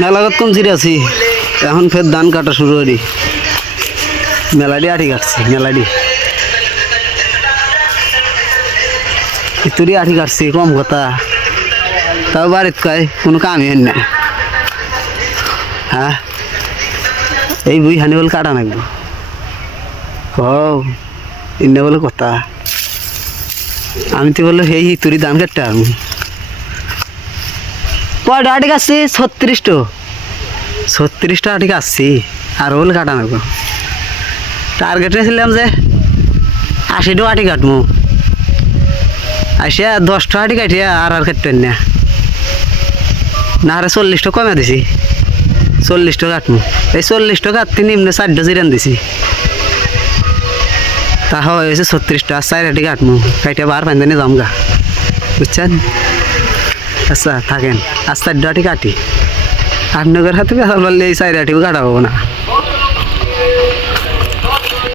মেলাগত কম জিরে আছি? এখন ফের ধান কাটা শুরু করি মেলাডি আটি কাটছি মেলাডি ইতুরি আটি কাটছি, কম কথা। তাও বাড়িত কয়, কোনো কামই হয় না। হ্যাঁ? এই বুই হানি বলে কাটা নাকবো। ও, ইন্নে বলে কথা। আমি তো বলল এই তুরি ধান কাটতে আমি কয়টা আটি কাটছি ছত্রিশটো ছত্রিশটা আটি কাটছি আর বলে কাটা নাকবো টার্গেট ছিলাম যে আশিটা আটি কাটবো আসিয়া দশটা আটি কাটিয়া আর আর কাটতেন না। না আরে চল্লিশটা কমে দিছি। চল্লিশটা কাটবো এই চল্লিশটা কাটতে নিম্নে চারটা জিরান দিছি। তা হয়েছে ছত্রিশটা চার আটি কাটবো কাইটা বার পাইনি যাম গা বুঝছেন? আচ্ছা থাকেন। আর ডাটি কাটি। আপনাদের হাতে বেসাল পারলে এই চার আটিও কাটা হব না?